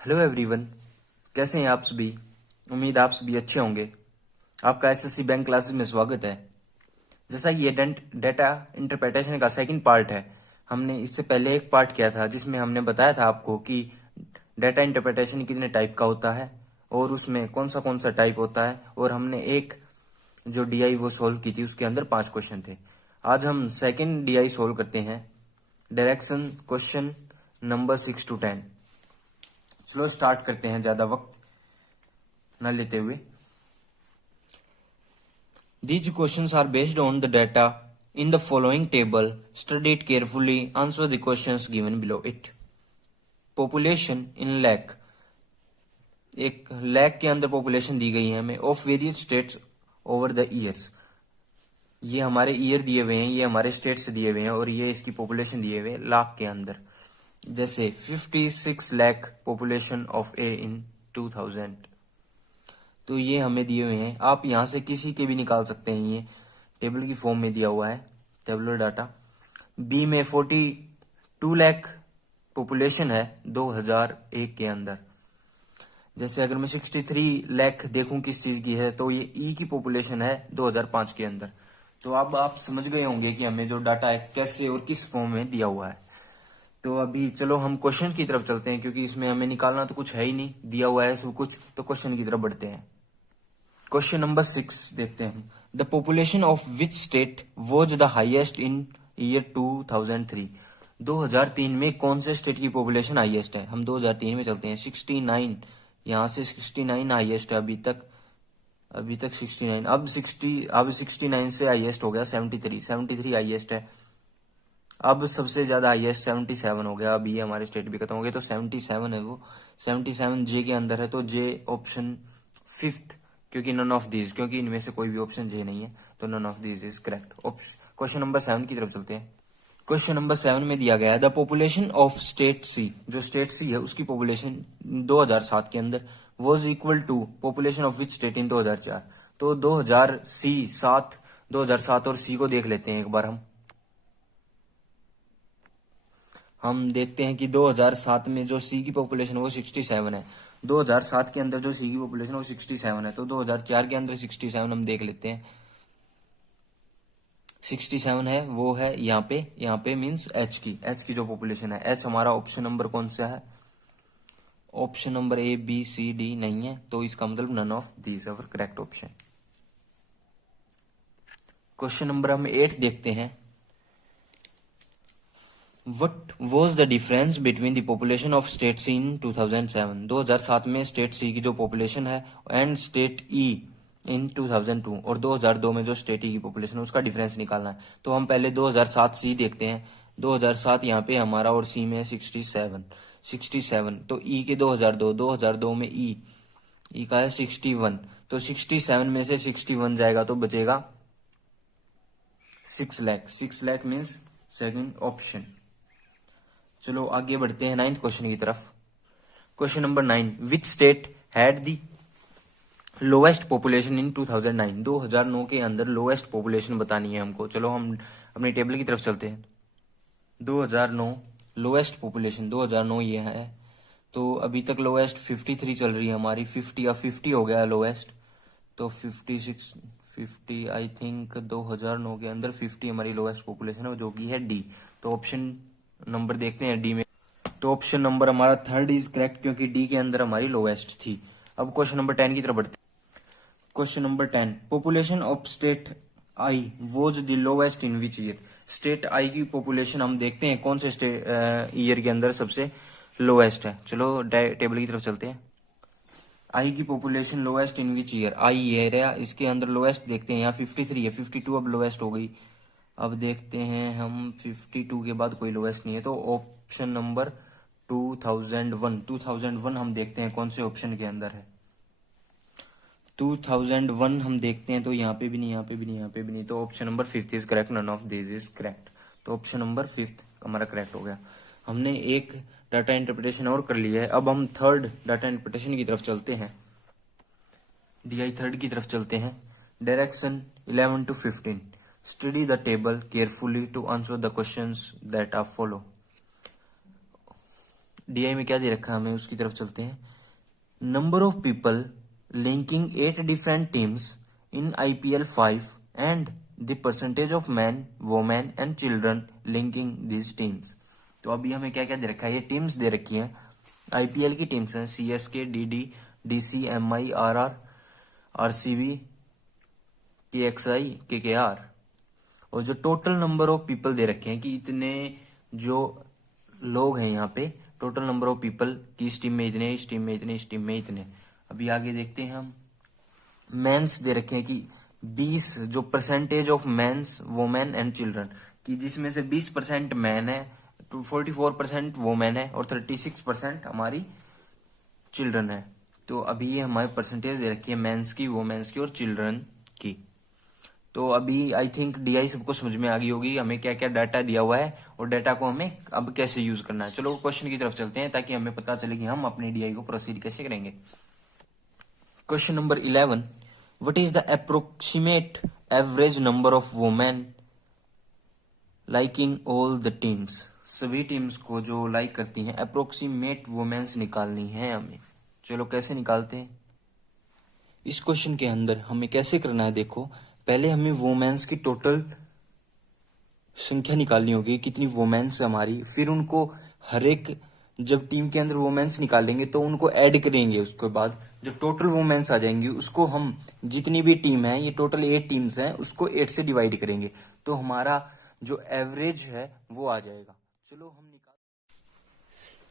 Hello everyone, कैसे हैं आप सभी। उम्मीद आप सभी अच्छे होंगे। आपका एसएससी बैंक क्लासेस में स्वागत है। जैसा कि ये डेटा इंटरप्रिटेशन का सेकंड पार्ट है, हमने इससे पहले एक पार्ट किया था जिसमें हमने बताया था आपको कि डेटा इंटरप्रिटेशन कितने टाइप का होता है और उसमें कौन सा टाइप होता है, और हमने एक जो डीआई वो सोल्व की थी, उसके अंदर 5 क्वेश्चन थे। आज हम सेकंड डीआई सोल्व करते हैं, डायरेक्शन क्वेश्चन नंबर 6 to 10। चलो स्टार्ट करते हैं ज्यादा वक्त न लेते हुए। These questions are based on the data in the following table. Study it carefully. Answer the questions given below it. Population in lakh, एक लैख के अंदर पॉपुलेशन दी गई है हमें of various states over the years. ये हमारे ईयर दिए हुए हैं, ये हमारे स्टेट्स दिए हुए हैं, और ये इसकी पॉपुलेशन दिए हुए हैं लाख के अंदर। जैसे 56 लाख पॉपुलेशन ऑफ ए इन 2000, तो ये हमें दिए हुए हैं। आप यहाँ से किसी के भी निकाल सकते हैं, ये टेबल की फॉर्म में दिया हुआ है, टेबुलर डाटा। बी में 42 लाख पॉपुलेशन है 2001 के अंदर। जैसे अगर मैं 63 लाख देखूं किस चीज की है, तो ये ई की पॉपुलेशन है 2005 के अंदर। तो अब आप समझ गए होंगे कि हमें जो डाटा है कैसे और किस फॉर्म में दिया हुआ है। तो अभी चलो हम क्वेश्चन की तरफ चलते हैं, क्योंकि इसमें हमें निकालना तो कुछ है ही नहीं, दिया हुआ है सब कुछ। तो क्वेश्चन की तरफ बढ़ते हैं। क्वेश्चन नंबर 6 देखते हैं। The population of which state was the highest in year 2003। 2003 में कौन से स्टेट की पॉपुलेशन हाईएस्ट है। हम 2003 में चलते हैं। 69, यहाँ से 69 हाईएस्ट है अभी तक 69। अब 69 से हाईएस्ट हो गया 73 हाईएस्ट है। अब सबसे ज्यादा हाईएस्ट 77 हो गया। अब ये हमारे स्टेट भी खत्म हो गए, तो 77 है वो। 77 जे के अंदर है, तो जे ऑप्शन 5th, क्योंकि नन ऑफ दीज, क्योंकि इनमें से कोई भी ऑप्शन जे नहीं है, तो none of these is correct. Question number 7 की तरफ चलते हैं। क्वेश्चन नंबर 7 में दिया गया है the population of state C, जो स्टेट सी है उसकी पॉपुलेशन 2007 के अंदर was equal to population of which state in 2004। तो 2007 और सी को देख लेते हैं एक बार। हम देखते हैं कि 2007 में जो सी की पॉपुलेशन वो 67 है। 2007 के अंदर जो सी की पॉपुलेशन वो 67 है, तो 2004 के अंदर 67 हम देख लेते हैं। 67 है वो है यहाँ पे मींस एच की जो पॉपुलेशन है। एच हमारा ऑप्शन नंबर कौन सा है? Option number A B C D नहीं है, तो इसका मतलब none of these our correct option. Question number हम 8 देखते हैं। What was the difference between the population of state C in 2007? 2007 में स्टेट सी की जो पॉपुलेशन है एंड स्टेट ई इन 2002, और 2002 में जो स्टेट ई की पॉपुलेशन है उसका डिफरेंस निकालना है। तो हम पहले 2007 सी देखते हैं। 2007 यहाँ पे हमारा और सी में 67, तो ई के 2002 में ई का है 61, तो 67 में से 61 जाएगा तो बचेगा 6 लाख मीन्स सेकंड ऑप्शन। चलो आगे बढ़ते हैं 9th क्वेश्चन की तरफ। Question number 9, which state had the lowest population in 2009। 2009 के अंदर लोएस्ट पॉपुलेशन बतानी है हमको। चलो हम अपनी टेबल की तरफ चलते हैं। 2009 लोएस्ट पॉपुलेशन 2009 ये है, तो अभी तक लोएस्ट 53 चल रही है हमारी। 50 हो गया लोएस्ट, तो 50 आई थिंक 2009 के अंदर 50 हमारी लोएस्ट पॉपुलेशन है, जो कि है डी। तो ऑप्शन नंबर देखते हैं डी में, तो ऑप्शन नंबर हमारा 3rd इज करेक्ट, क्योंकि डी के अंदर हमारी लोएस्ट थी। अब क्वेश्चन नंबर 10 की तरफ बढ़ते हैं। Question number 10, population of state I was the lowest in which year. State I की पॉपुलेशन हम देखते हैं कौन से ईयर के अंदर सबसे लोएस्ट है। चलो टेबल की तरफ चलते हैं। आई की population lowest in which year, eye area, इसके अंदर लोएस्ट देखते हैं। यहाँ 53 है, 52 अब लोएस्ट हो गई। अब देखते हैं हम 52 के बाद कोई लोएस्ट नहीं है, तो ऑप्शन नंबर 2001 हम देखते हैं कौन से ऑप्शन के अंदर है। 2001 हम देखते हैं, तो यहाँ पे भी नहीं, यहाँ पे भी नहीं, यहाँ पे भी नहीं, तो option number 5th is correct, none of this is correct. तो ऑप्शन नंबर 5th हमारा करेक्ट हो गया। हमने एक डाटा इंटरप्रिटेशन और कर लिया है। अब हम 3rd डाटा इंटरप्रिटेशन की तरफ चलते हैं। DI 3rd की तरफ चलते हैं। Direction 11 to 15, study the table carefully to answer the questions that are follow. DI में क्या दे रखा है हमें उसकी तरफ चलते हैं। Number of people linking 8 different teams in IPL 5 and the percentage of man women and children linking these teams. तो अभी हमें क्या क्या दे रखा है, ये टीम्स दे रखी हैं, IPL की टीम्स हैं, CSK, DD, DC, MI, RR, RCB, KXI, KKR। और जो total number of people they रखे हैं कि इतने जो लोग हैं यहाँ पे, टोटल नंबर ऑफ पीपल की इस टीम में इतने, इस टीम में इतने, इस टीम में इतने। अभी आगे देखते हैं हम। मेंस दे रखे हैं कि 20 जो percentage of men's women and children, कि जिसमें से 20% मैन है, 44% वोमेन है और 36% हमारी चिल्ड्रन है। तो अभी ये हमारे परसेंटेज दे रखी है मेंस की, वोमेन्स की और चिल्ड्रन की। तो अभी आई थिंक DI सबको समझ में आ गई होगी हमें क्या क्या डाटा दिया हुआ है और डाटा को हमें अब कैसे यूज करना है। चलो क्वेश्चन की तरफ चलते हैं ताकि हमें पता चले कि हम अपने DI को प्रोसीड कैसे करेंगे। Question number 11, what is the approximate average number of women liking all the teams. सभी टीम्स को जो लाइक करती हैं, अप्रोक्सीमेट वुमेन्स निकालनी है हमें। चलो कैसे निकालते हैं। इस क्वेश्चन के अंदर हमें कैसे करना है, देखो पहले हमें वुमेन्स की टोटल संख्या निकालनी होगी, कितनी वुमेन्स हमारी, फिर उनको हर एक, जब टीम के अंदर वुमेन्स निकालेंगे तो उनको ऐड करेंगे, उसके बाद जो टोटल वुमेन्स आ जाएंगी उसको हम, जितनी भी टीम है, ये टोटल 8 टीम्स हैं, उसको 8 से डिवाइड करेंगे तो हमारा जो एवरेज है वो आ जाएगा। चलो हम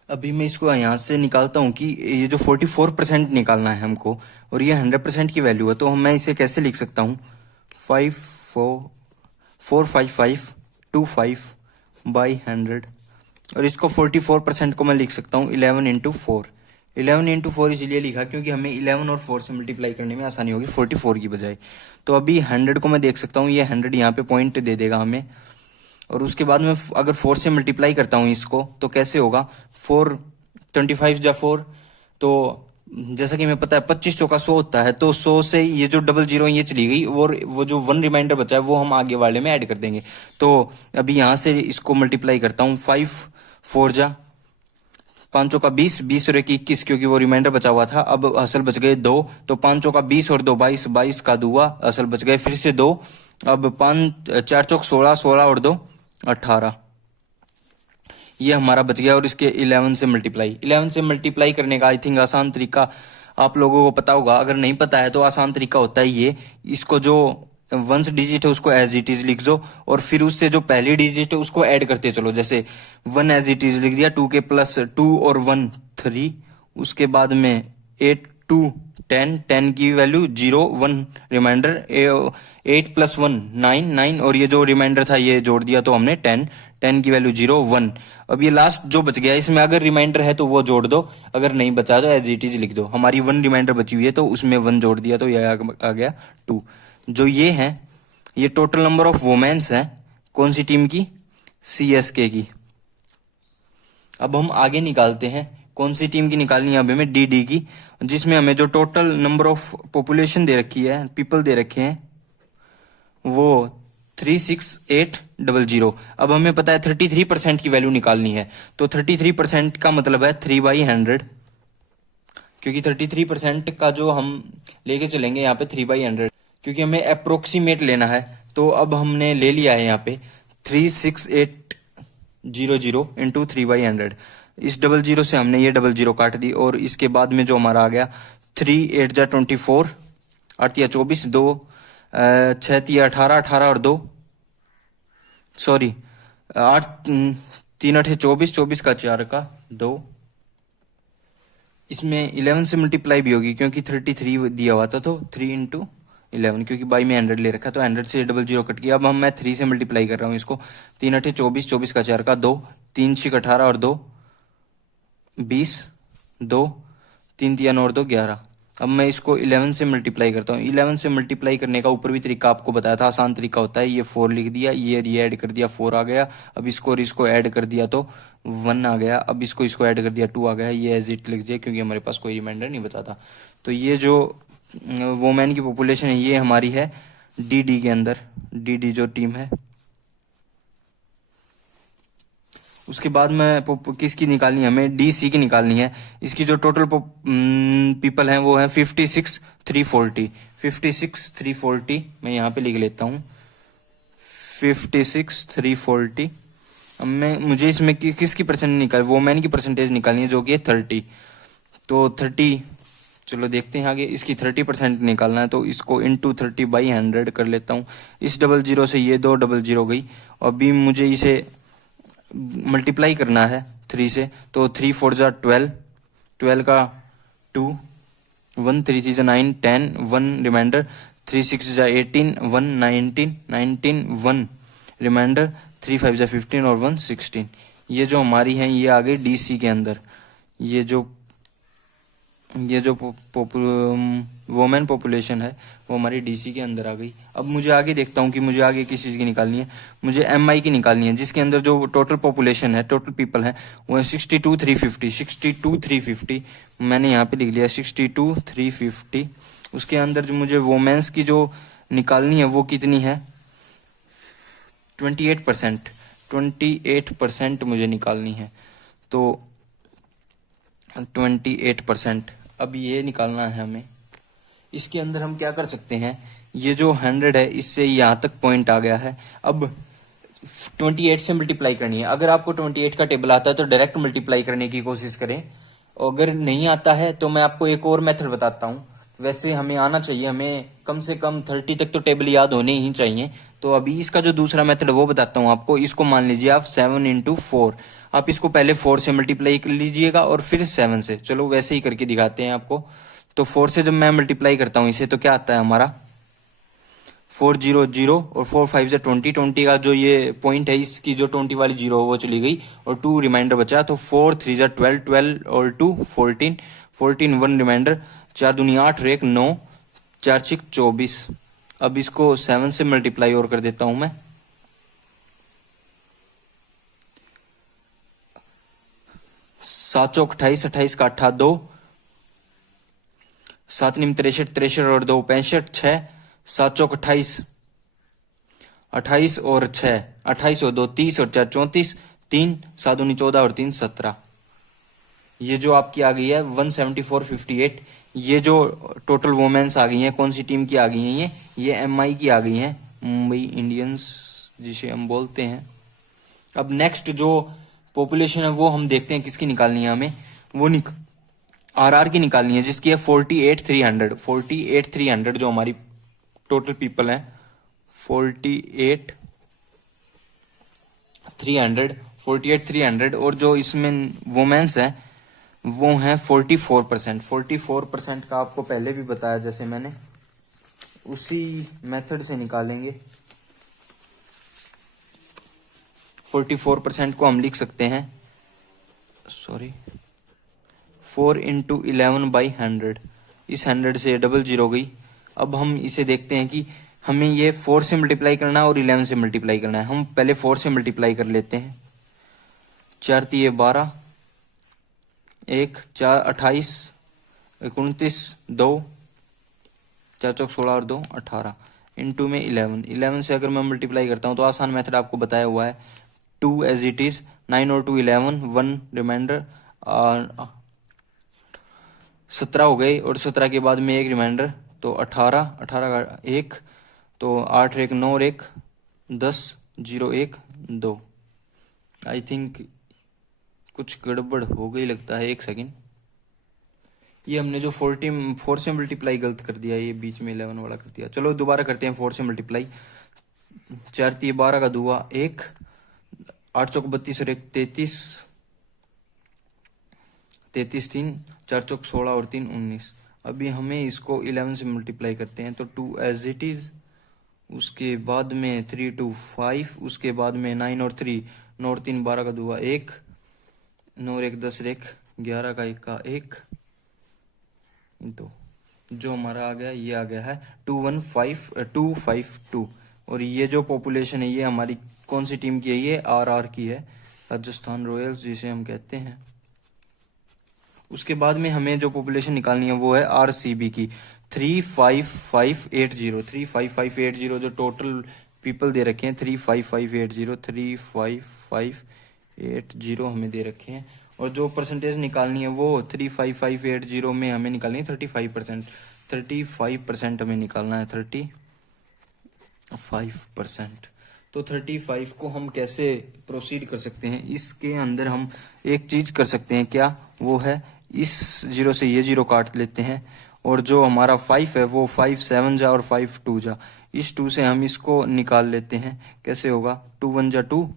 अभी मैं इसको यहाँ से निकालता हूँ कि ये जो 44% निकालना है हमको और ये 100% की वैल्यू है, तो मैं इसे कैसे लिख सकता हूँ, 45525 और इसको 44% को मैं लिख सकता हूँ 11 इंटू 4। 11 इंटू 4 इसलिए लिखा क्योंकि हमें 11 और 4 से मल्टीप्लाई करने में आसानी होगी 44 की बजाय। तो अभी 100 को मैं देख सकता हूँ, ये 100 यहाँ पे पॉइंट दे देगा हमें, और उसके बाद में अगर 4 से मल्टीप्लाई करता हूँ इसको तो कैसे होगा, 4 25 जा 4, तो जैसा कि हमें पता है 25 चौका 100 होता है, तो 100 से ये जो 00 ये चली गई और वो जो 1 रिमाइंडर बचा है वो हम आगे वाले में ऐड कर देंगे। तो अभी यहाँ से इसको मल्टीप्लाई करता हूँ, 5 4 जा 5 चौका 20, 20 और 21 क्योंकि वो रिमाइंडर बचा हुआ था। अब असल बच गए 2, तो 5 चौका 20 और 2 22, 22 का दुआ, असल बच गए फिर से 2। अब 4 चौक 16, 16 और 2 18, ये हमारा बच गया। और इसके 11 से मल्टीप्लाई करने का आई थिंक आसान तरीका आप लोगों को पता होगा, अगर नहीं पता है तो आसान तरीका होता है ये, इसको जो वंस डिजिट है उसको एज इट इज लिख दो और फिर उससे जो पहली डिजिट है उसको ऐड करते चलो। जैसे 1 एज इट इज लिख दिया, 2 के प्लस 2 और 1 3, उसके बाद में 8 2 10, 10 की वैल्यू 0 1 रिमाइंडर, 8 प्लस 1 9 9 और ये जो रिमाइंडर था ये जोड़ दिया तो हमने 10, 10 की वैल्यू 0 1। अब ये लास्ट जो बच गया इसमें अगर रिमाइंडर है तो वो जोड़ दो, अगर नहीं बचा तो एज इट इज लिख दो। हमारी 1 रिमाइंडर बची हुई है तो उसमें 1 जोड़ दिया तो ये आ गया 2। जो ये है ये टोटल नंबर ऑफ वुमेन्स है, कौन सी टीम की, CSK की। अब हम आगे निकालते हैं, कौन सी टीम की निकालनी है अभी हमें, DD की, जिसमें हमें जो टोटल नंबर ऑफ पॉपुलेशन दे रखी है, पीपल दे रखे हैं वो 36800। अब हमें पता है 33% की वैल्यू निकालनी है, तो 33% का मतलब है 3/100, क्योंकि 33% का जो हम लेके चलेंगे यहाँ पे 3/100, क्योंकि हमें अप्रोक्सीमेट लेना है। तो अब हमने ले लिया है यहाँ पे 36800 इंटू 3/100। इस 00 से हमने ये 00 काट दी और इसके बाद में जो हमारा आ गया 3 8 जा 24, 8 या 24, 2 6 या 18, 18 और 2 सॉरी 8 3 8 24, 24 का 4 का 2। इसमें 11 से मल्टीप्लाई भी होगी क्योंकि 33 दिया हुआ था, तो 3 इंटू 11, क्योंकि बाई में 100 ले रखा तो 100 से 00 कट गया। अब मैं 3 से मल्टीप्लाई कर रहा हूँ इसको, 3 8 24, 24 का 4 का 2, 3 6 18 और 2 20, 2 3 3 और 2 11। अब मैं इसको 11 से मल्टीप्लाई करता हूँ। 11 से मल्टीप्लाई करने का ऊपर भी तरीका आपको बताया था, आसान तरीका होता है, ये 4 लिख दिया, ये ऐड कर दिया 4 आ गया। अब इसको और इसको ऐड कर दिया तो 1 आ गया। अब इसको ऐड कर दिया 2 आ गया, ये एज इट लिख दिया क्योंकि हमारे पास कोई रिमाइंडर नहीं बचा था। तो ये जो वोमेन की पॉपुलेशन है ये हमारी है DD के अंदर, DD जो टीम है। उसके बाद में किसकी निकालनी है हमें, DC की निकालनी है। इसकी जो टोटल पीपल हैं वो है 56,340। 56,340 मैं यहाँ पे लिख लेता हूँ 56,340। अब मुझे इसमें किसकी परसेंट निकाल, वोमेन की परसेंटेज निकालनी है जो कि है 30। तो 30, चलो देखते हैं आगे। इसकी 30% निकालना है तो इसको इंटू 30/100 कर लेता हूँ। इस 00 से ये 2 00 गई। और अभी मुझे इसे मल्टीप्लाई करना है 3 से, तो 3 4 जा 12, 12 का 2, 1 3 3 जा 9 10, 1 रिमाइंडर, 3 6 जा 18, 1 19 19 1 रिमाइंडर, 3 5 जा 15 और 1 16। ये जो हमारी है ये आ गई DC के अंदर। ये जो वोमेन पॉपुलेशन है वो हमारी DC के अंदर आ गई। अब मुझे आगे देखता हूँ कि मुझे आगे किस चीज़ की निकालनी है। मुझे MI की निकालनी है जिसके अंदर जो टोटल पॉपुलेशन है, टोटल पीपल है वो है 62,350। 62,350 मैंने यहाँ पे लिख लिया 62,350। उसके अंदर जो मुझे वोमेन्स की जो निकालनी है वो कितनी है, 28%। 28% मुझे निकालनी है, तो 28%। अब ये निकालना है हमें। इसके अंदर हम क्या कर सकते हैं, ये जो 100 है इससे यहाँ तक पॉइंट आ गया है। अब 28 से मल्टीप्लाई करनी है। अगर आपको 28 का टेबल आता है तो डायरेक्ट मल्टीप्लाई करने की कोशिश करें, और अगर नहीं आता है तो मैं आपको एक और मेथड बताता हूँ। वैसे हमें आना चाहिए, हमें कम से कम 30 तक तो टेबल याद होने ही चाहिए। तो अभी इसका जो दूसरा मेथड वो बताता हूँ आपको। इसको मान लीजिए आप 7 × 4। आप इसको पहले 4 से मल्टीप्लाई कर लीजिएगा और फिर 7 से। चलो वैसे ही करके दिखाते हैं आपको। तो 4 से जब मैं मल्टीप्लाई करता हूँ इसे तो क्या आता है हमारा 400 और 4 5 से 20। 20 का जो ये पॉइंट है इसकी जो 20 वाली जीरो वो चली गई और 2 रिमाइंडर बचा। तो 4 3 जा 12, 12 और 2 14, 14 1 रिमाइंडर, 4 दूनी 8 और 1 9, 4 6 24। अब इसको 7 से मल्टीप्लाई और कर देता हूं मैं। 7 चौक 28, 28 का 8 2, 7 निम 63, 63 और 2 65, 6, 7 चौक 28, 28 और 6, 28 और 2 30 और 4 34, 3 7 दूनी 14 और 3 17। ये जो आपकी आ गई है 174.58। ये जो टोटल वोमेन्स आ गई हैं कौन सी टीम की आ गई हैं, ये MI की आ गई हैं, मुंबई इंडियंस जिसे हम बोलते हैं। अब नेक्स्ट जो पॉपुलेशन है वो हम देखते हैं किसकी निकालनी है हमें। वो RR की निकालनी है जिसकी है 48,300। 48,300 जो हमारी टोटल पीपल है 48,300। 48,300 और जो इसमें वोमेन्स है वो हैं 44%। 44% का आपको पहले भी बताया जैसे मैंने, उसी मेथड से निकालेंगे। 44% को हम लिख सकते हैं 4 × 11/100। इस 100 से 00 गई। अब हम इसे देखते हैं कि हमें ये 4 से मल्टीप्लाई करना है और 11 से मल्टीप्लाई करना है। हम पहले 4 से मल्टीप्लाई कर लेते हैं। 4 3 12, 1 4 28, 29 2, 4 चौक 16 और 2 18 इंटू में 11। 11 से अगर मैं मल्टीप्लाई करता हूँ तो आसान मेथड आपको बताया हुआ है 2 एज इट इज। 9 और 2 11, 1 रिमाइंडर, 17 हो गए और 17 के बाद में एक रिमाइंडर तो 18, 18 का 1 तो 8 1 9 और 1 10 0 1 2। आई थिंक कुछ गड़बड़ हो गई लगता है, एक सेकंड। ये हमने जो 4 से मल्टीप्लाई गलत कर दिया, ये बीच में 11 वाला कर दिया। चलो दोबारा करते हैं 4 से मल्टीप्लाई। 4 3 12 का दुआ 1, 8 चौक 32 और 1 33, 33 3, 4 चौक 16 और 3 19। अभी हमें इसको 11 से मल्टीप्लाई करते हैं तो 2 एज इट इज, उसके बाद में 3 2 5, उसके बाद में 9 और 3, 9 और 3 12 का दुआ 1, 9 और 1 10 1 11 का 1 का 1 2। जो हमारा आ गया ये आ गया है 215,252। और ये जो पॉपुलेशन है ये हमारी कौन सी टीम की है, ये RR की है, राजस्थान रॉयल्स जिसे हम कहते हैं। उसके बाद में हमें जो पॉपुलेशन निकालनी है वो है RCB की 35580। 35580 जो टोटल पीपल दे रखे हैं 35580, 35580 80 हमें दे रखे हैं, और जो परसेंटेज निकालनी है वो 35580 में हमें निकालनी है 35%। 35% हमें निकालना है, 35%। तो 35 को हम कैसे प्रोसीड कर सकते हैं, इसके अंदर हम एक चीज कर सकते हैं, क्या वो है, इस जीरो से ये जीरो काट लेते हैं, और जो हमारा 5 है वो 5 7 जा और 5 2 जा, इस 2 से हम इसको निकाल लेते हैं। कैसे होगा, 2 1 जा 2,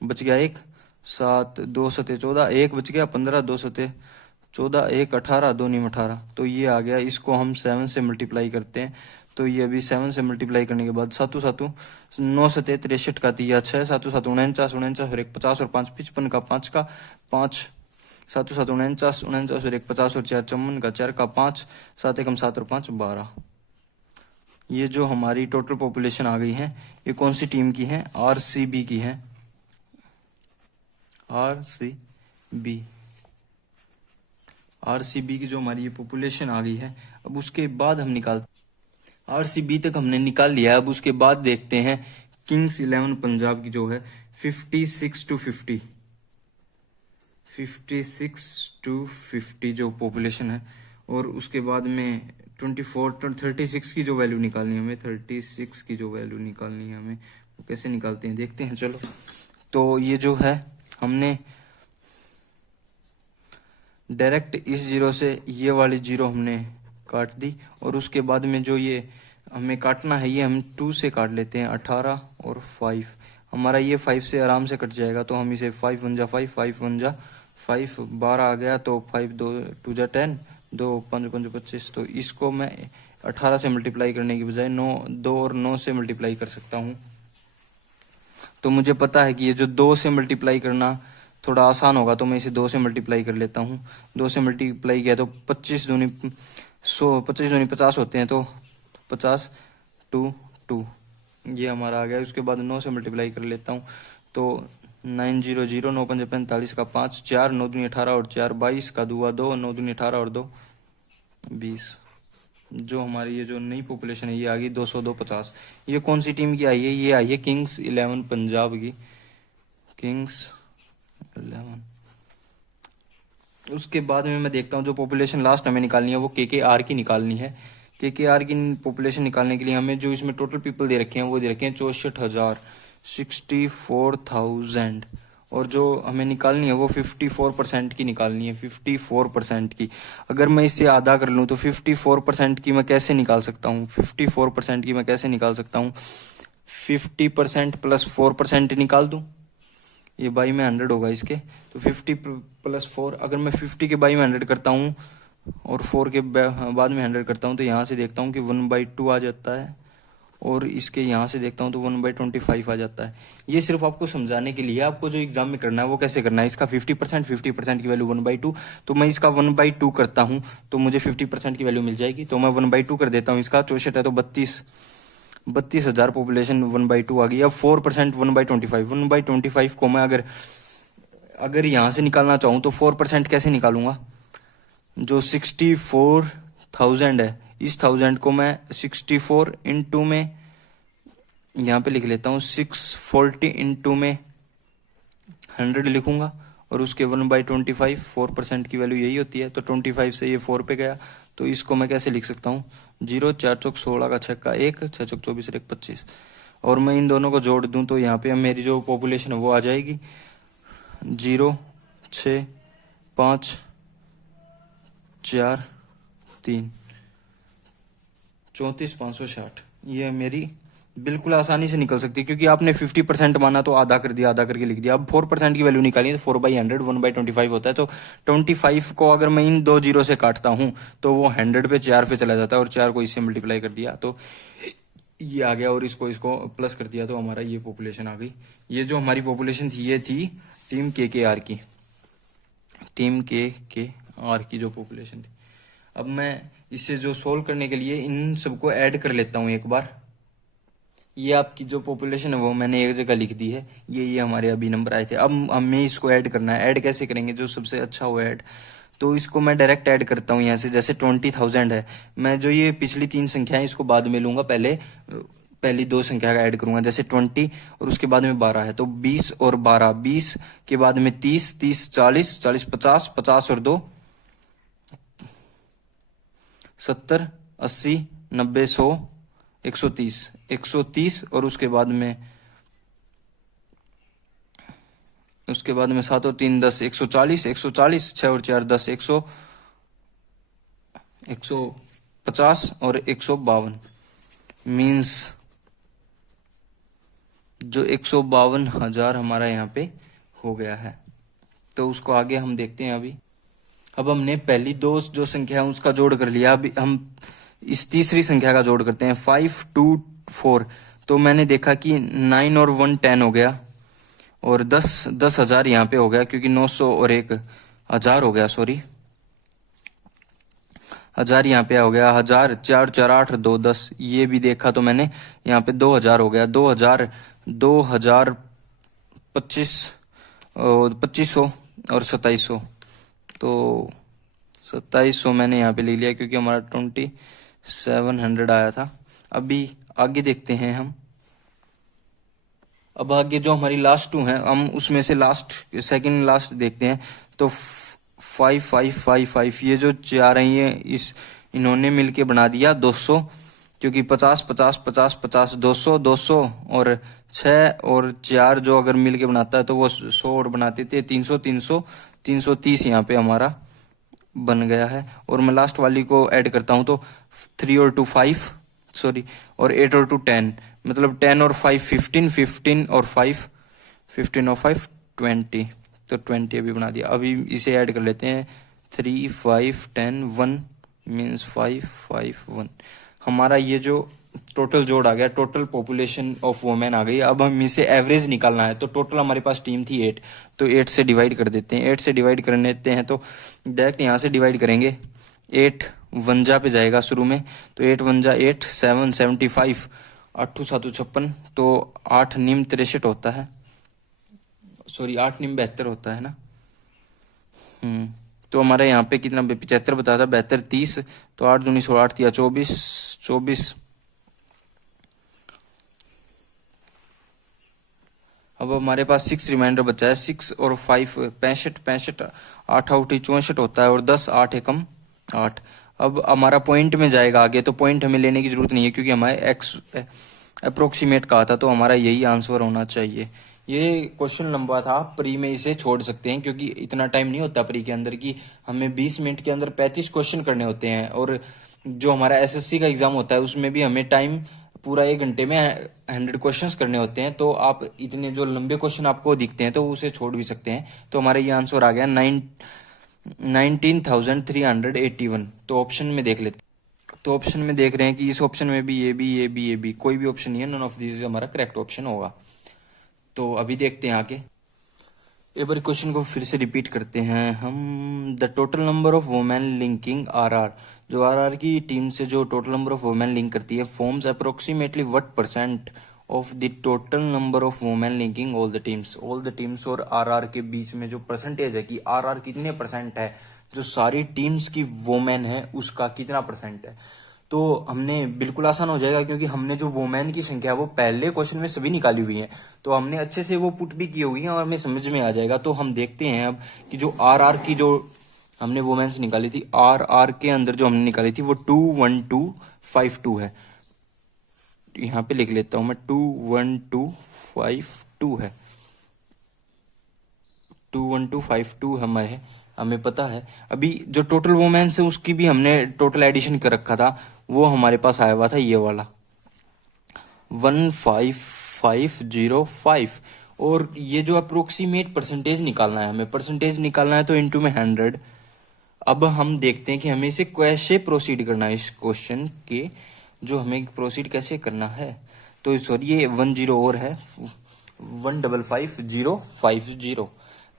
बच गया 1, 7 2 सते 14, 1 बच गया, 15 2 सते 14, 1 18, 2 नीम 18, तो ये आ गया। इसको हम 7 से मल्टीप्लाई करते हैं, तो ये अभी 7 से मल्टीप्लाई करने के बाद 7 7 9 सते 63 का दिया 6, 7 7 49 49 और 1 50 और 5 55 का 5 का 5, 7 7 49 49 और 1 50 और 4 54 का 4 का 5, 7 1 7 और 5 12। ये जो हमारी टोटल पॉपुलेशन आ गई है, ये कौन सी टीम की है, आरसीबी की है, आरसीबी। आरसीबी की जो हमारी ये पॉपुलेशन आ गई है, अब उसके बाद हम आरसीबी तक हमने निकाल लिया है। अब उसके बाद देखते हैं किंग्स 11 पंजाब की जो है 56 to 50 जो पॉपुलेशन है, और उसके बाद में 36 की जो वैल्यू निकालनी है हमें, 36 की जो वैल्यू निकालनी है हमें, वो कैसे निकालते हैं देखते हैं। चलो, तो ये जो है हमने डायरेक्ट इस जीरो से ये वाली जीरो हमने काट दी, और उसके बाद में जो ये हमें काटना है ये हम 2 से काट लेते हैं, 18 और 5, हमारा ये 5 से आराम से कट जाएगा, तो हम इसे 5 1 जा 5, 5 1 जा 5, 12 आ गया, तो 5 2 2 जा 10, 2 5 5 25, तो इसको मैं 18 से मल्टीप्लाई करने की बजाय 2 और 9 से मल्टीप्लाई कर सकता हूँ। तो मुझे पता है कि ये जो 2 से मल्टीप्लाई करना थोड़ा आसान होगा, तो मैं इसे 2 से मल्टीप्लाई कर लेता हूँ। 2 से मल्टीप्लाई किया तो 25 दूनी 100, 25 दूनी 50 होते हैं, तो 50 2 2 ये हमारा आ गया। उसके बाद 9 से मल्टीप्लाई कर लेता हूँ, तो 900 9 5 45 का 5 4 9 दूनी 18 और 4 22 का 2 2 9 दूनी 18 और 2 20। जो हमारी ये जो नई पॉपुलेशन है ये आ गई 250। ये कौन सी टीम की आई है, ये आई है किंग्स 11 पंजाब की, किंग्स 11। उसके बाद में मैं देखता हूँ जो पॉपुलेशन लास्ट हमें निकालनी है वो केकेआर की निकालनी है। केकेआर की पॉपुलेशन निकालने के लिए हमें जो इसमें टोटल पीपल दे रखे हैं वो दे रखे हैं 64,000, 64,000, और जो हमें निकालनी है वो 54% की निकालनी है, 54% की। अगर मैं इससे आधा कर लूँ तो 54% की मैं कैसे निकाल सकता हूँ, 54% की मैं कैसे निकाल सकता हूँ, 50% प्लस 4% निकाल दूँ, ये बाई में 100 होगा इसके, तो 50 प्लस 4, अगर मैं 50 के बाई में 100 करता हूँ और 4 के बाद में 100 करता हूँ, तो यहाँ से देखता हूँ कि 1/2 आ जाता है, और इसके यहाँ से देखता हूँ तो 1/25 आ जाता है। ये सिर्फ आपको समझाने के लिए, आपको जो एग्जाम में करना है वो कैसे करना है, इसका 50% की वैल्यू 1/2, तो मैं इसका 1/2 करता हूँ तो मुझे 50% की वैल्यू मिल जाएगी, तो मैं 1/2 कर देता हूँ इसका। 64 है तो 32,000 पॉपुलेशन 1/2 आ गई। अब 4% 1/25 को मैं अगर यहाँ से निकालना चाहूँ तो 4% कैसे निकालूंगा, जो 64,000 है इस 1000 को मैं 64 इंटू में यहाँ पे लिख लेता हूँ, 640 इंटू में 100 लिखूंगा, और उसके 1/25 4% की वैल्यू यही होती है, तो 25 से ये 4 पे गया, तो इसको मैं कैसे लिख सकता हूँ, 0 4 चौक 16 का 6 का 1, 6 चौक 24 1 25, और मैं इन दोनों को जोड़ दूं तो यहाँ पे मेरी जो पॉपुलेशन है वो आ जाएगी 0 6 5 4 3 34,560। ये मेरी बिल्कुल आसानी से निकल सकती है, क्योंकि आपने 50% माना तो आधा कर दिया, आधा करके लिख दिया। अब 4% की वैल्यू निकाली तो 4/100 1/25 होता है, तो 25 को अगर मैं इन 2 जीरो से काटता हूँ तो वो 100 पे 4 पे चला जाता है, और 4 को इससे मल्टीप्लाई कर दिया तो ये आ गया, और इसको प्लस कर दिया तो हमारा ये पॉपुलेशन आ गई। ये जो हमारी पॉपुलेशन थी ये थी टीम केकेआर की, टीम केकेआर की जो पॉपुलेशन थी। अब मैं इसे जो सोल्व करने के लिए इन सबको ऐड कर लेता हूँ एक बार। ये आपकी जो पॉपुलेशन है वो मैंने एक जगह लिख दी है, ये हमारे अभी नंबर आए थे। अब हमें इसको ऐड करना है। ऐड कैसे करेंगे, जो सबसे अच्छा हो ऐड, तो इसको मैं डायरेक्ट ऐड करता हूँ यहाँ से। जैसे 20,000 है, मैं जो ये पिछली 3 संख्याएं इसको बाद में लूंगा, पहले पहली दो संख्या का ऐड करूंगा, जैसे 20 और उसके बाद में 12 है, तो 20 और 12, 20 के बाद में 30, 30 40, 40 50, 50 और 2 70, 80, 90, 100, 130, 130 और उसके बाद में 7 और 3 10, 140, 140, 6 और 4 10, 150 और 152 मीन्स जो 152,000 हमारा यहाँ पे हो गया है। तो उसको आगे हम देखते हैं अभी। अब हमने पहली दो जो संख्या है उसका जोड़ कर लिया, अभी हम इस तीसरी संख्या का जोड़ करते हैं, 5 2 4। तो मैंने देखा कि 9 और 1 10 हो गया, और 10,000 यहाँ पे हो गया, क्योंकि 900 और 1,000 हो गया, सॉरी 1000 यहाँ पे हो गया, 1000 4 4 8 2 10, ये भी देखा तो मैंने यहाँ पे 2000 हो गया, 2000 2500 और 2700। तो 2700 मैंने यहाँ पे ले लिया क्योंकि हमारा 2700 आया था। अभी आगे देखते हैं हम। अब आगे जो हमारी लास्ट 2 हैं, हम उसमें से सेकंड लास्ट देखते हैं। तो 5555, ये जो 4 हैं ये इन्होंने मिलके बना दिया 200, क्योंकि 50 50 50 50 200 200 और 6 और 4 जो अगर मिलके बनाता है तो वो 100 और बनाते थे, 300 300 330 यहाँ पे हमारा बन गया है। और मैं लास्ट वाली को ऐड करता हूँ, तो 3 और 2 5, सॉरी, और 8 और 2 10, मतलब 10 और 5 15, 15 और 5 15 और 5 20, तो 20 अभी बना दिया। अभी इसे ऐड कर लेते हैं, 3 5 10 1 मीन्स 5 5 1। हमारा ये जो टोटल जोड़ आ गया, टोटल पॉपुलेशन ऑफ वुमेन आ गई। अब हम इसे एवरेज निकालना है, तो टोटल हमारे पास टीम थी 8, तो 8 से डिवाइड कर देते हैं। 8 से डिवाइड कर लेते हैं तो डायरेक्ट यहाँ से डिवाइड करेंगे। 8 वंजा पे जाएगा शुरू में, तो 8 वंजा 8 7 75, 8 7 56, तो 8 निम 63 होता है, सॉरी 8 निम 72 होता है ना। तो हमारे यहाँ पे कितना 75 बताया था, 72 30, तो 8 दूनी 16 8 दिया 24 24। अब हमारे पास 6 रिमाइंडर बचा है, 6 और 5 65 65, 8 आउट 64 होता है, और 10 8 एकम 8। अब हमारा पॉइंट में जाएगा आगे, तो पॉइंट हमें लेने की जरूरत नहीं है क्योंकि हमारे एक्स अप्रोक्सीमेट कहा था, तो हमारा यही आंसर होना चाहिए। ये क्वेश्चन लंबा था, प्री में इसे छोड़ सकते हैं क्योंकि इतना टाइम नहीं होता प्री के अंदर कि हमें 20 मिनट के अंदर 35 क्वेश्चन करने होते हैं। और जो हमारा एसएससी का एग्जाम होता है उसमें भी हमें टाइम पूरा 1 घंटे में 100 क्वेश्चंस करने होते हैं। तो आप इतने जो लंबे क्वेश्चन आपको दिखते हैं तो उसे छोड़ भी सकते हैं। तो हमारा ये आंसर आ गया 19,381। तो ऑप्शन में देख लेते हैं। तो ऑप्शन में देख रहे हैं कि इस ऑप्शन में भी ये भी कोई भी ऑप्शन नहीं है, नन ऑफ दिस हमारा करेक्ट ऑप्शन होगा। तो अभी देखते हैं आगे। एक बार क्वेश्चन को फिर से रिपीट करते हैं हम। The total number of women linking RR, जो आरआर की टीम से जो total number of women link करती है, forms approximately what percent of the total number of women linking all the teams. All the teams और RR के बीच में जो परसेंटेज है कि आरआर कितने परसेंट है, जो सारी टीम्स की वुमेन है उसका कितना परसेंट है। तो हमने बिल्कुल आसान हो जाएगा क्योंकि हमने जो वुमेन की संख्या है वो पहले क्वेश्चन में सभी निकाली हुई है, तो हमने अच्छे से वो पुट भी की हुई है और हमें समझ में आ जाएगा। तो हम देखते हैं अब कि जो आरआर की जो हमने वुमेन्स निकाली थी, आरआर के अंदर जो हमने निकाली थी वो 21252 है। यहाँ पे लिख लेता हूं मैं, 21252 है, 21252 हमें पता है। अभी जो टोटल वुमेन्स है उसकी भी हमने टोटल एडिशन कर रखा था, वो हमारे पास आया हुआ था ये वाला 15505। और ये जो अप्रोक्सीमेट परसेंटेज निकालना है, हमें परसेंटेज निकालना है तो इनटू में 100। अब हम देखते हैं कि हमें इसे कैसे प्रोसीड करना है, इस क्वेश्चन के जो हमें प्रोसीड कैसे करना है। तो सॉरी ये 10 और है, 155050।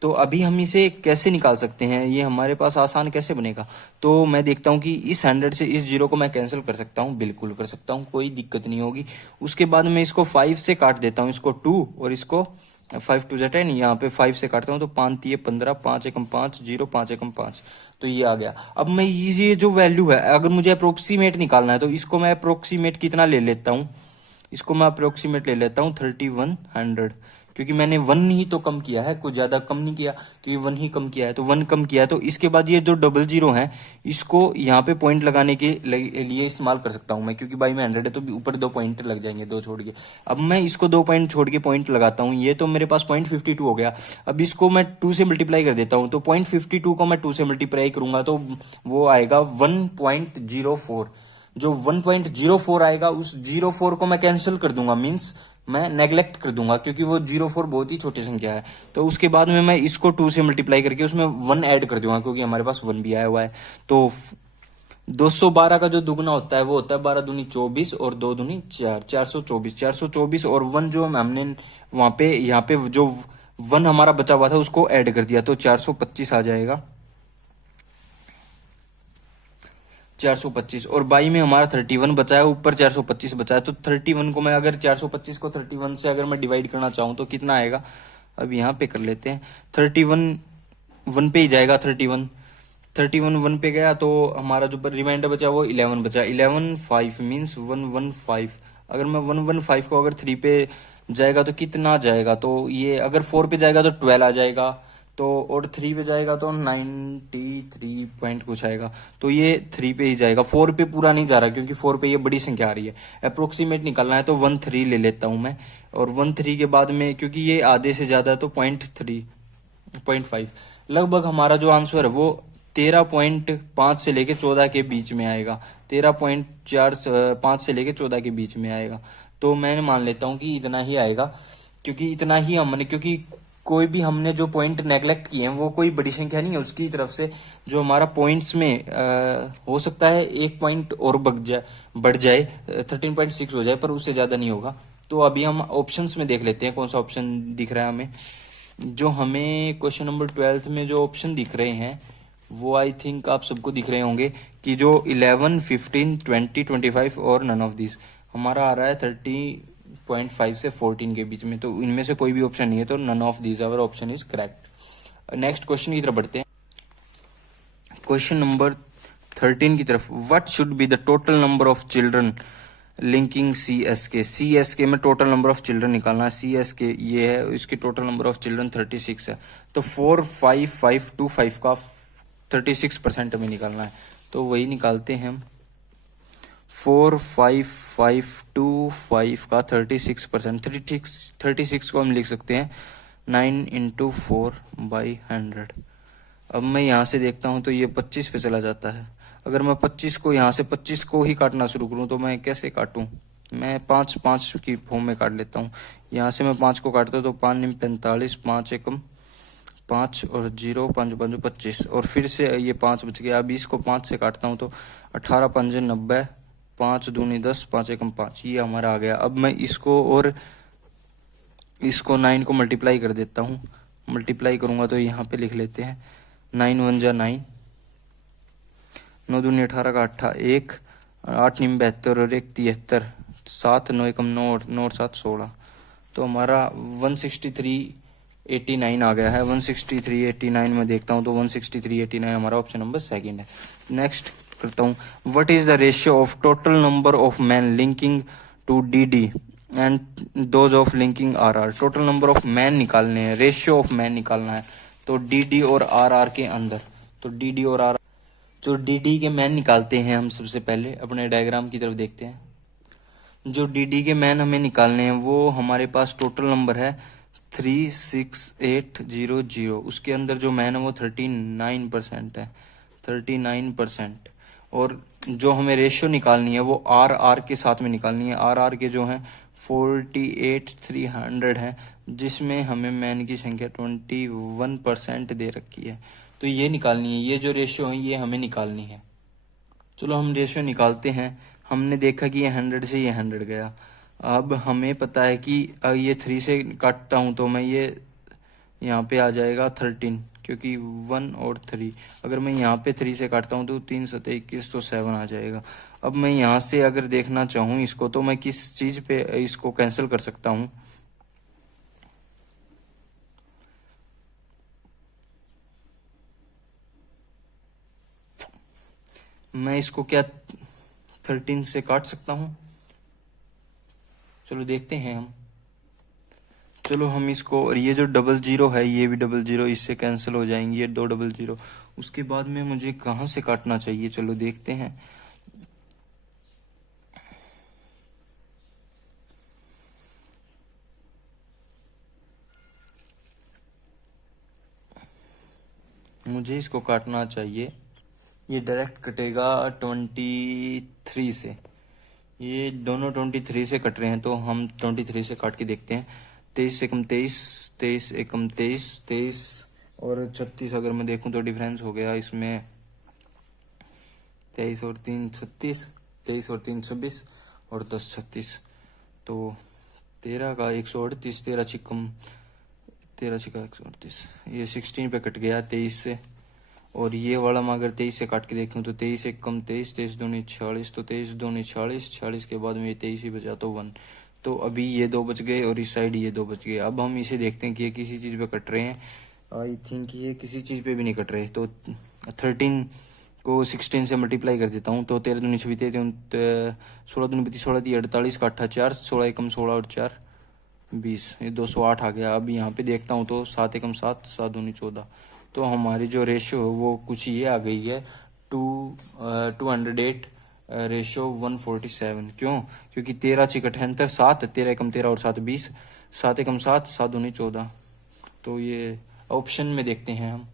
तो अभी हम इसे कैसे निकाल सकते हैं, ये हमारे पास आसान कैसे बनेगा। तो मैं देखता हूँ कि इस 100 से इस 0 को मैं कैंसिल कर सकता हूँ, बिल्कुल कर सकता हूँ, कोई दिक्कत नहीं होगी। उसके बाद मैं इसको 5 से काट देता हूँ, इसको 2 और इसको 5 2 10, यहाँ पे 5 से काटता हूँ तो 5 3 15, 5 एकम 5 0, 5 एकम 5, तो ये आ गया। अब मैं ये जो वैल्यू है अगर मुझे अप्रोक्सीमेट निकालना है तो इसको मैं अप्रोक्सीमेट कितना ले लेता हूँ, इसको मैं अप्रोक्सीमेट ले लेता हूँ 3100, क्योंकि मैंने 1 ही तो कम किया है, कुछ ज्यादा कम नहीं किया, क्योंकि 1 ही कम किया है तो 1 कम किया है। तो इसके बाद ये जो डबल जीरो है इसको यहाँ पे पॉइंट लगाने के लिए इस्तेमाल कर सकता हूँ मैं, क्योंकि बाई में 100 है तो ऊपर 2 पॉइंट लग जाएंगे, 2 छोड़ के। अब मैं इसको 2 पॉइंट छोड़ के पॉइंट लगाता हूँ, ये तो मेरे पास .52 हो गया। अब इसको मैं 2 से मल्टीप्लाई कर देता हूँ, तो .52 को मैं 2 से मल्टीप्लाई करूंगा तो वो आएगा 1.04। जो 1.04 आएगा उस 04 को मैं कैंसिल कर दूंगा, मीन्स मैं नेग्लेक्ट कर दूंगा, क्योंकि वो 04 बहुत ही छोटी संख्या है। तो उसके बाद में मैं इसको 2 से मल्टीप्लाई करके उसमें 1 ऐड कर दूंगा, क्योंकि हमारे पास 1 भी आया हुआ है। तो 212 का जो दुगना होता है वो होता है 12 दूनी 24 और 2 दूनी 4, 424 और 1 जो हमने वहां पे यहाँ पे जो 1 हमारा बचा हुआ था उसको ऐड कर दिया, तो 425 आ जाएगा, 425। और बाई में हमारा 31 बचा है, ऊपर 425 बचा है। तो 31 को मैं अगर 425 को 31 से अगर मैं डिवाइड करना चाहूँ तो कितना आएगा, अब यहाँ पे कर लेते हैं। 31 1 पे ही जाएगा, 31 1 पे गया तो हमारा जो रिमाइंडर बचा वो 11 बचा, 11 5 मीन्स 115। अगर मैं 115 को अगर 3 पे जाएगा तो कितना जाएगा, तो ये अगर 4 पे जाएगा तो 12 आ जाएगा, तो और 3 पे जाएगा तो 93 पॉइंट कुछ आएगा। तो ये 3 पे ही जाएगा, 4 पे पूरा नहीं जा रहा, क्योंकि 4 पे ये बड़ी संख्या आ रही है। अप्रोक्सीमेट निकालना है तो 13 ले लेता हूं मैं, और 13 के बाद में क्योंकि ये आधे से ज्यादा है तो 0.5 लगभग हमारा जो आंसर है वो 13.5 से लेके 14 के बीच में आएगा, 13.45 से लेके 14 के बीच में आएगा। तो मैं मान लेता हूँ कि इतना ही आएगा, क्योंकि इतना ही हमने, क्योंकि कोई भी हमने जो पॉइंट नेग्लेक्ट किए हैं वो कोई बड़ी संख्या नहीं है उसकी तरफ से। जो हमारा पॉइंट्स में हो सकता है 1 पॉइंट और बढ़ जाए 13.6 हो जाए, पर उससे ज्यादा नहीं होगा। तो अभी हम ऑप्शंस में देख लेते हैं कौन सा ऑप्शन दिख रहा है हमें। जो हमें क्वेश्चन नंबर 12 में जो ऑप्शन दिख रहे हैं वो आई थिंक आप सबको दिख रहे होंगे कि जो 11 15 20 25 और नन ऑफ दिस हमारा आ रहा है 30.5 से 14 के बीच में। तो इनमें से कोई भी ऑप्शन नहीं है, तो none of this our option is correct. Next question की तरफ बढ़ते हैं, क्वेश्चन नंबर 13 की तरफ। What should be the total number of children linking C S K में टोटल नंबर ऑफ चिल्ड्रन निकालना है। सी एस के ये है, इसके टोटल नंबर ऑफ चिल्ड्रन 36 है। तो 45525 का 36% में निकालना है, तो वही निकालते हैं हम। 45525 का 36%, 36 को हम लिख सकते हैं 9 इंटू 4/100। अब मैं यहाँ से देखता हूँ तो ये 25 पे चला जाता है। अगर मैं 25 को यहाँ से 25 को ही काटना शुरू करूँ तो मैं कैसे काटूँ, मैं 5 की फॉर्म में काट लेता हूँ। यहाँ से मैं 5 को काटता हूँ तो 5 निम 45, 5 एकम 5 और 0 5 5 25, और फिर से ये 5 बच गया। अब इसको 5 से काटता हूँ तो 18 5 90, 5 दूनी 10, 5 एकम 5, ये हमारा आ गया। अब मैं इसको और इसको 9 को मल्टीप्लाई कर देता हूँ। मल्टीप्लाई करूंगा तो यहाँ पे लिख लेते हैं 9 1 जा 9, 9 दूनी 18 का 8, 1 8 निम 72 और 1 73, 7 9 एकम 9 और 9 7 16। तो हमारा 16389 आ गया है। 16389 में देखता हूँ तो 16389 हमारा ऑप्शन नंबर सेकंड है। नेक्स्ट करता हूँ, what is the ratio of total number of man linking to D and those of linking are. Total number of man निकालने हैं, रेशियो ऑफ मैन निकालना है, तो डी और आर के अंदर। तो डी और आर, जो डी के मैन निकालते हैं हम सबसे पहले अपने डायग्राम की तरफ देखते हैं। जो डी के मैन हमें निकालने हैं वो हमारे पास टोटल नंबर है 36800, उसके अंदर जो मैन है वो 39% है, 39%। और जो हमें रेशियो निकालनी है वो आर के साथ में निकालनी है। आर के जो है 48300 है, जिसमें हमें मैन की संख्या 21% दे रखी है। तो ये निकालनी है, ये जो रेशियो है ये हमें निकालनी है। चलो हम रेशियो निकालते हैं। हमने देखा कि ये 100 से ये 100 गया। अब हमें पता है कि ये 3 से काटता हूं तो मैं ये यहाँ पे आ जाएगा 13, क्योंकि 1 और 3। अगर मैं यहाँ पे 3 से काटता हूँ तो 3 7 21, तो 7 आ जाएगा। अब मैं यहाँ से अगर देखना चाहूँ इसको तो मैं किस चीज पे इसको कैंसिल कर सकता हूँ। मैं इसको क्या 13 से काट सकता हूँ, चलो देखते हैं हम। चलो हम इसको, और ये जो 00 है ये भी 00 इससे कैंसिल हो जाएंगी, ये 2 00। उसके बाद में मुझे कहाँ से काटना चाहिए, चलो देखते हैं। मुझे इसको काटना चाहिए, ये डायरेक्ट कटेगा 23 से। ये दोनों 23 से कट रहे हैं, तो हम 23 से काट के देखते हैं। 23 एकम 23, 23 एकम 23, 23 और 36 अगर मैं देखूं तो डिफरेंस हो गया इसमें 23 और 3 36, 23 और 3 26 और 10 36। तो 13 का 138, 13 छिकम 13 छिका 138, ये 16 पे कट गया 23 से। और ये वाला मैं अगर 23 से काट के देखूं तो 23 एक कम 23, 23 दूनी 46, तो 23 दूनी 46, 46 के बाद में ये 23 ही बचा तो 1। तो अभी ये 2 बच गए और इस साइड ये 2 बच गए। अब हम इसे देखते हैं कि ये किसी चीज़ पे कट रहे हैं। आई थिंक ये किसी चीज़ पे भी नहीं कट रहे। तो 13 को 16 से मल्टीप्लाई कर देता हूँ, तो 13 दूनी 26, 16 दूनी 32, 16 48 का 8 4, 16 एकम 16 और 4 20, ये 208 आ गया। अब यहाँ पे देखता हूँ तो 7 एकम 7, 7 दूनी 14। तो हमारी जो रेशियो है वो कुछ ये आ गई है 208 रेशियो 147। क्यों? क्योंकि 13 छिक 78, 7 13 एकम 13 और 7 20, 7 एकम 7, 7 दूनी 14। तो ये ऑप्शन में देखते हैं हम।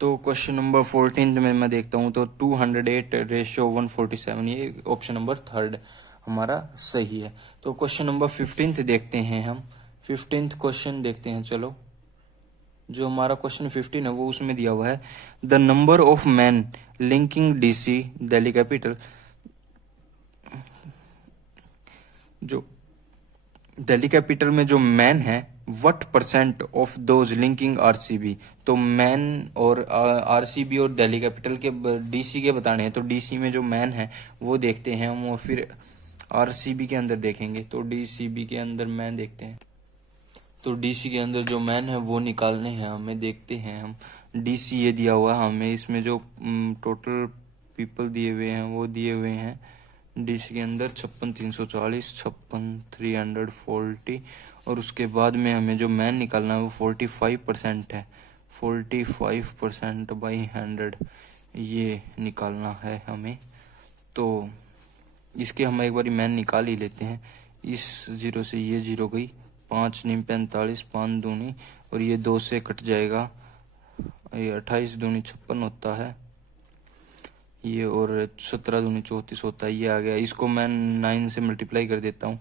तो क्वेश्चन नंबर 14 में मैं देखता हूँ तो 208 रेशियो 147, ये ऑप्शन नंबर 3 हमारा सही है। तो क्वेश्चन नंबर 15 देखते हैं हम। 15 क्वेश्चन देखते हैं। चलो, जो हमारा क्वेश्चन 15 है वो उसमें दिया हुआ है the number of man linking DC Delhi capital. जो दिल्ली कैपिटल में जो मैन है, what percent of those linking RCB. तो मैन और आरसीबी और दिल्ली कैपिटल के डीसी के बताने हैं। तो डीसी में जो मैन है वो देखते हैं हम, और फिर आरसीबी के अंदर देखेंगे। तो डीसीबी के अंदर मैन देखते हैं। तो डीसी के अंदर जो मैन है वो निकालने हैं हमें। देखते हैं हम। डीसी ये दिया हुआ है हमें, इसमें जो टोटल पीपल दिए हुए हैं वो दिए हुए हैं डीसी के अंदर 56,340, 56,340। और उसके बाद में हमें जो मैन निकालना है वो 45% है। 45% बाई 100 ये निकालना है हमें। तो इसके हम एक बार मैन निकाल ही लेते हैं। इस 0 से ये 0 गई, 5 नीम 45, 5 दूनी और ये 2 से कट जाएगा, ये 28 दूनी 56 होता है ये, और 17 दूनी 34 होता है, ये आ गया। इसको मैं 9 से मल्टीप्लाई कर देता हूँ।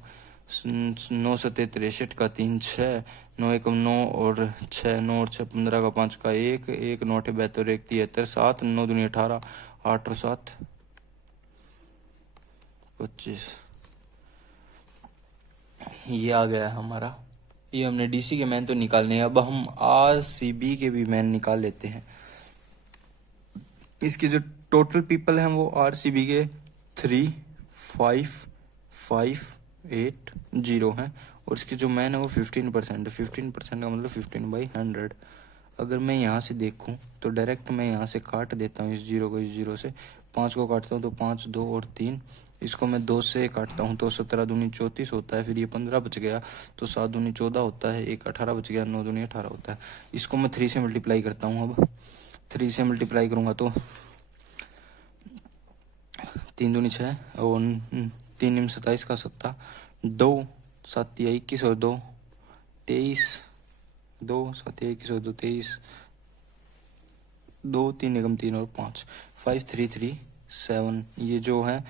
9 सते 63 का 3 6, 9 एकम 9 और 6, 9 और 6 15 का 5 का 1, 1 9 72, 1 73, 7 9 दूनी 18, 8 और 7 25, ये आ गया हमारा। ये हमने डीसी के मैन तो निकालने हैं। अब हम आरसीबी के भी मैन निकाल लेते हैं। इसके जो टोटल पीपल हैं वो आरसीबी के 3 5 5 8 0 हैं, और इसके जो मैन है वो 15% है। 15% का मतलब 15/100। अगर मैं यहाँ से देखूँ तो डायरेक्ट मैं यहाँ से काट देता हूँ इस 0 को, इस 0 से 5 को काटता हूँ तो 5 2 और 3, इसको मैं 2 से काटता हूँ तो 17 दूनी 34 होता है, फिर ये 15 बच गया तो 7 दूनी 14 होता है, 1 18 बच गया, 9 दूनी 18 होता है। इसको मैं 3 से मल्टीप्लाई करता हूँ। अब 3 से मल्टीप्लाई करूँगा तो 3 दूनी 6 और 3 निम 27 का 7, 2 7 या 21 और 2 23, 2 7 या 21 और 2 23, 2 3 निगम 3 और 5, 5 3 3 7। ये जो है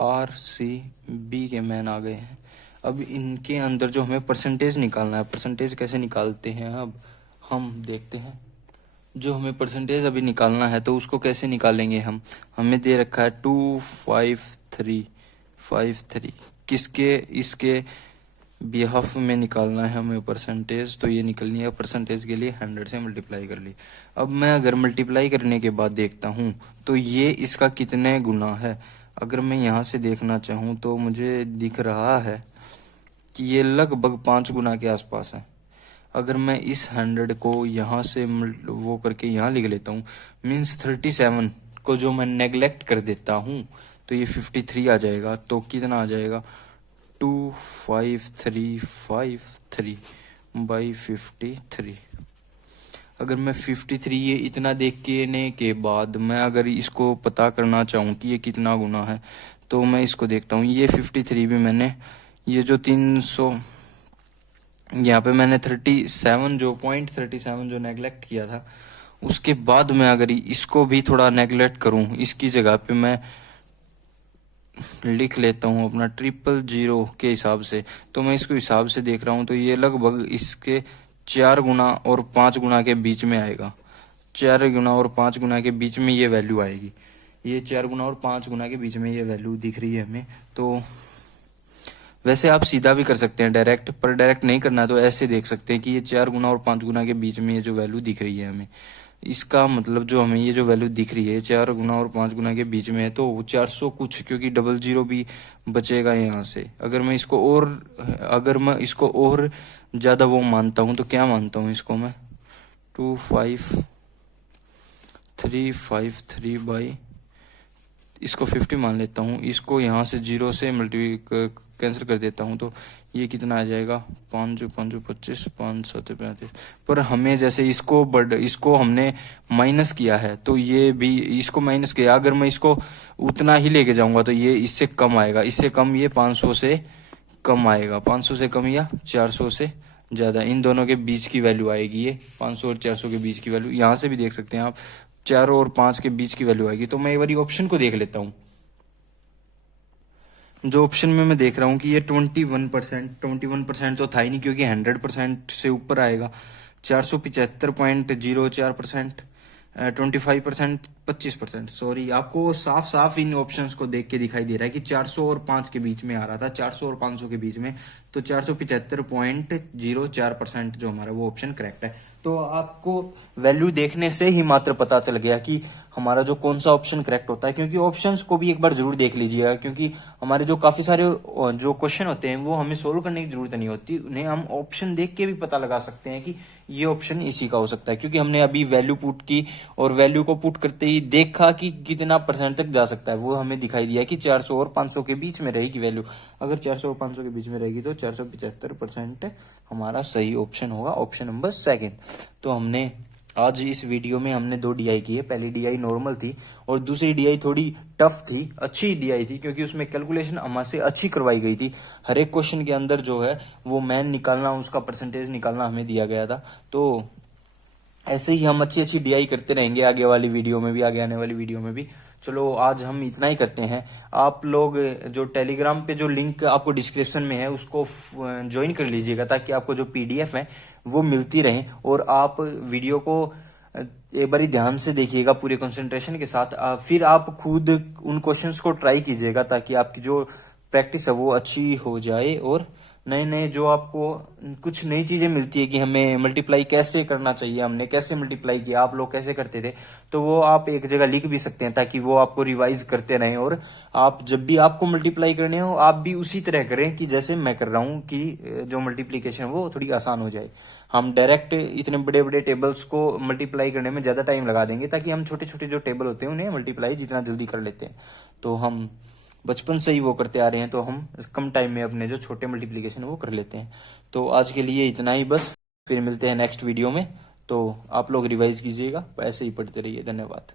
आरसीबी के मैन आ गए हैं। अब इनके अंदर जो हमें परसेंटेज निकालना है, परसेंटेज कैसे निकालते हैं अब हम देखते हैं। जो हमें परसेंटेज अभी निकालना है तो उसको कैसे निकालेंगे हम। हमें दे रखा है 25353, किसके, इसके बिहाफ में निकालना है हमें परसेंटेज। तो ये निकलनी है, परसेंटेज के लिए 100 से मल्टीप्लाई कर ली। अब मैं अगर मल्टीप्लाई करने के बाद देखता हूँ तो ये इसका कितने गुना है। अगर मैं यहाँ से देखना चाहूँ तो मुझे दिख रहा है कि ये लगभग 5 गुना के आसपास है। अगर मैं इस 100 को यहाँ से वो करके यहाँ लिख लेता हूँ, मीन्स 37 को जो मैं नेग्लेक्ट कर देता हूँ तो ये 53 आ जाएगा। तो कितना आ जाएगा, 2553 बाई 53। अगर मैं 53 ये इतना देखने के बाद मैं अगर इसको पता करना चाहूँ कि ये कितना गुना है, तो मैं इसको देखता हूँ। ये 53 भी मैंने ये जो 300 यहाँ पे मैंने 37 जो नेगलेक्ट किया था, उसके बाद मैं अगर इसको भी थोड़ा नेगलेक्ट करूँ, इसकी जगह पे मैं लिख लेता हूँ अपना 000 के हिसाब से, तो मैं इसको हिसाब से देख रहा हूँ तो ये लगभग इसके 4 गुना और 5 गुना के बीच में आएगा। 4 गुना और 5 गुना के बीच में ये वैल्यू आएगी। ये 4 गुना और 5 गुना के बीच में ये वैल्यू दिख रही है हमें। तो वैसे आप सीधा भी कर सकते हैं डायरेक्ट, पर डायरेक्ट नहीं करना तो ऐसे देख सकते हैं कि ये 4 गुना और 5 गुना के बीच में ये जो वैल्यू दिख रही है हमें, इसका मतलब जो हमें ये जो वैल्यू दिख रही है 4 गुना और 5 गुना के बीच में है, तो 400 कुछ, क्योंकि 00 भी बचेगा यहाँ से। अगर मैं इसको और ज़्यादा वो मानता हूँ तो क्या मानता हूँ इसको मैं 25353 बाई इसको 50 मान लेता हूँ। इसको यहाँ से 0 से कैंसिल कर देता हूँ, तो ये कितना आ जाएगा 5 5 25 5 7 35। पर हमें जैसे इसको हमने माइनस किया है, तो ये भी इसको माइनस किया। अगर मैं इसको उतना ही लेके जाऊंगा तो ये इससे कम आएगा, इससे कम ये 500 से कम आएगा, 500 से कम या 400 से ज़्यादा, इन दोनों के बीच की वैल्यू आएगी ये 500 और 400 के बीच की वैल्यू। यहाँ से भी देख सकते हैं आप 4 और 5 के बीच की वैल्यू आएगी। तो मैं एक बार ऑप्शन को देख लेता हूँ। जो ऑप्शन में मैं देख रहा हूँ कि ये 21% तो था ही नहीं, क्योंकि 100% से ऊपर आएगा। 475.04%, 25%, 25%, सॉरी, आपको साफ साफ इन ऑप्शंस को देख के दिखाई दे रहा है कि 400 और 5 के बीच में आ रहा था, 400 और 500 के बीच में, तो 475.04% जो हमारा वो ऑप्शन करेक्ट है। तो आपको वैल्यू देखने से ही मात्र पता चल गया कि हमारा जो कौन सा ऑप्शन करेक्ट होता है। क्योंकि ऑप्शंस को भी एक बार जरूर देख लीजिएगा, क्योंकि हमारे जो काफी सारे जो क्वेश्चन होते हैं वो हमें सोल्व करने की जरूरत नहीं होती, उन्हें हम ऑप्शन देख के भी पता लगा सकते हैं कि ये ऑप्शन इसी का हो सकता है। क्योंकि हमने अभी वैल्यू पुट की और वैल्यू को पुट करते ही देखा कि कितना परसेंट तक जा सकता है, वो हमें दिखाई दिया कि 400 और 500 के बीच में रहेगी वैल्यू। अगर 400 और 500 के बीच में रहेगी तो 475% हमारा सही ऑप्शन होगा, ऑप्शन नंबर 2। तो हमने आज इस वीडियो में हमने 2 DI की है। पहली DI नॉर्मल थी और दूसरी DI थोड़ी टफ थी, अच्छी DI थी, क्योंकि उसमें कैलकुलेशन हमसे अच्छी करवाई गई थी। हर एक क्वेश्चन के अंदर जो है वो मैन निकालना, उसका परसेंटेज निकालना हमें दिया गया था। तो ऐसे ही हम अच्छी अच्छी DI करते रहेंगे आगे वाली वीडियो में भी, आगे आने वाली वीडियो में भी। चलो आज हम इतना ही करते हैं। आप लोग जो टेलीग्राम पे जो लिंक आपको डिस्क्रिप्शन में है उसको ज्वाइन कर लीजिएगा, ताकि आपको जो PDF है वो मिलती रहे। और आप वीडियो को एक बार ध्यान से देखिएगा पूरे कंसंट्रेशन के साथ, फिर आप खुद उन क्वेश्चंस को ट्राई कीजिएगा, ताकि आपकी जो प्रैक्टिस है वो अच्छी हो जाए। और नए नए जो आपको कुछ नई चीजें मिलती है कि हमें मल्टीप्लाई कैसे करना चाहिए, हमने कैसे मल्टीप्लाई किया, आप लोग कैसे करते थे, तो वो आप एक जगह लिख भी सकते हैं, ताकि वो आपको रिवाइज करते रहें। और आप जब भी आपको मल्टीप्लाई करने हो आप भी उसी तरह करें कि जैसे मैं कर रहा हूं, कि जो मल्टीप्लीकेशन वो थोड़ी आसान हो जाए। हम डायरेक्ट इतने बड़े बड़े टेबल्स को मल्टीप्लाई करने में ज्यादा टाइम लगा देंगे, ताकि हम छोटे छोटे जो टेबल होते हैं उन्हें मल्टीप्लाई जितना जल्दी कर लेते हैं। तो हम बचपन से ही वो करते आ रहे हैं, तो हम कम टाइम में अपने जो छोटे मल्टीप्लिकेशन वो कर लेते हैं। तो आज के लिए इतना ही बस, फिर मिलते हैं नेक्स्ट वीडियो में। तो आप लोग रिवाइज कीजिएगा, ऐसे ही पढ़ते रहिए। धन्यवाद।